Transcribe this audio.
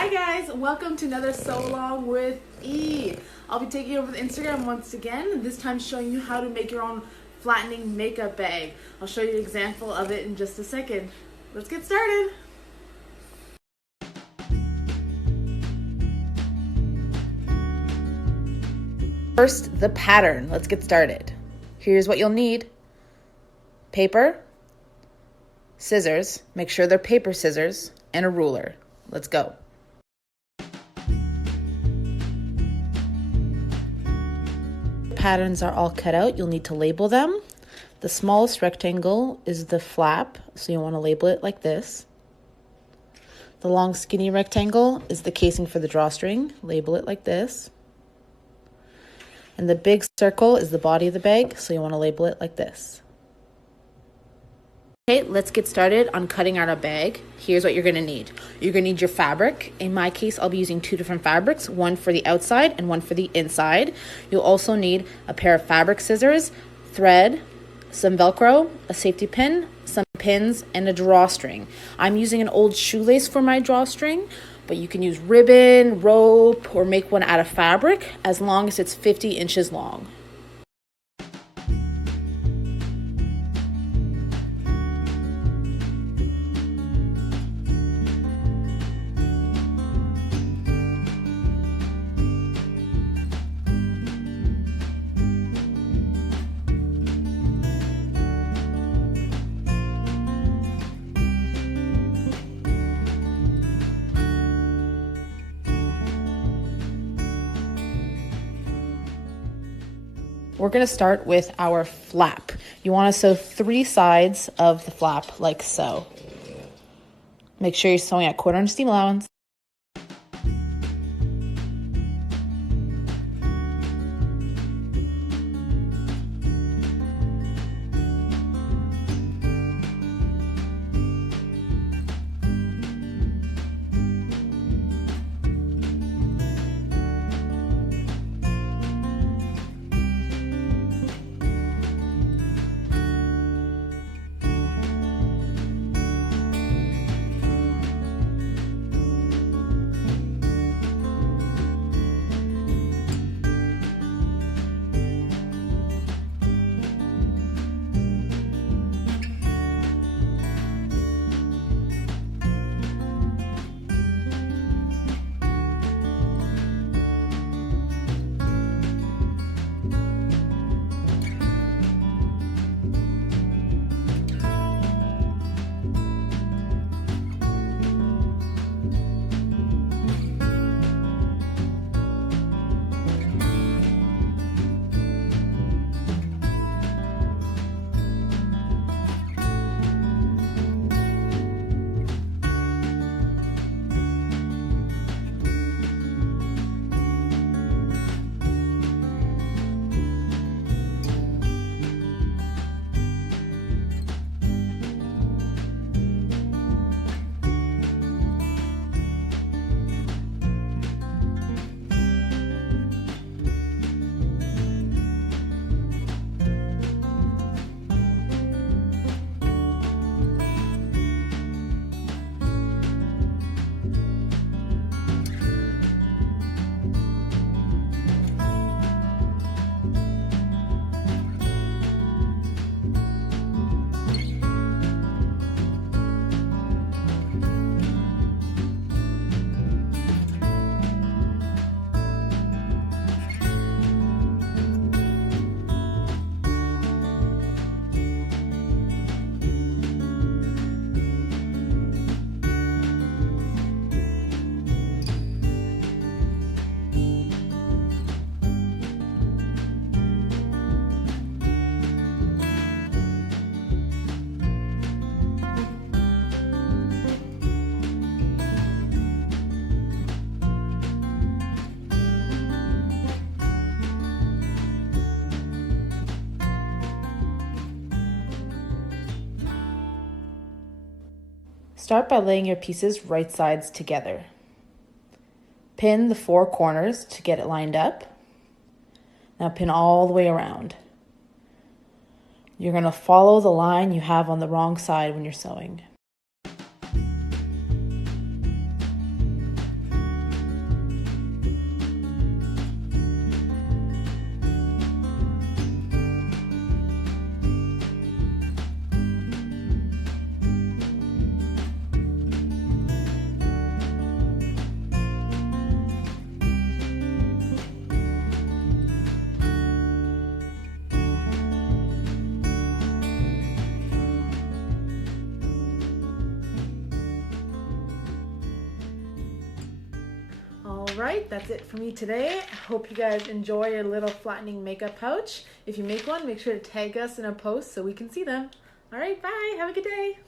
Hi guys, welcome to another Sew Along with E. I'll be taking over the Instagram once again, this time showing you how to make your own flattening makeup bag. I'll show you an example of it in just a second. Let's get started. First, the pattern. Let's get started. Here's what you'll need. Paper, scissors, make sure they're paper scissors, and a ruler. Let's go. Patterns are all cut out. You'll need to label them. The smallest rectangle is the flap, so you want to label it like this. The long skinny rectangle is the casing for the drawstring. Label it like this. And the big circle is the body of the bag, so you want to label it like this. Okay, let's get started on cutting out a bag. Here's what you're going to need. You're going to need your fabric. In my case, I'll be using two different fabrics, one for the outside and one for the inside. You'll also need a pair of fabric scissors, thread, some Velcro, a safety pin, some pins, and a drawstring. I'm using an old shoelace for my drawstring, but you can use ribbon, rope, or make one out of fabric as long as it's 50 inches long. We're going to start with our flap. You want to sew 3 sides of the flap like so. Make sure you're sewing at 1/4 inch seam allowance. Start by laying your pieces right sides together. Pin the 4 corners to get it lined up. Now pin all the way around. You're going to follow the line you have on the wrong side when you're sewing. right, that's it for me today. I hope you guys enjoy your little flattening makeup pouch. If you make one, make sure to tag us in a post so we can see them. All right, bye. Have a good day.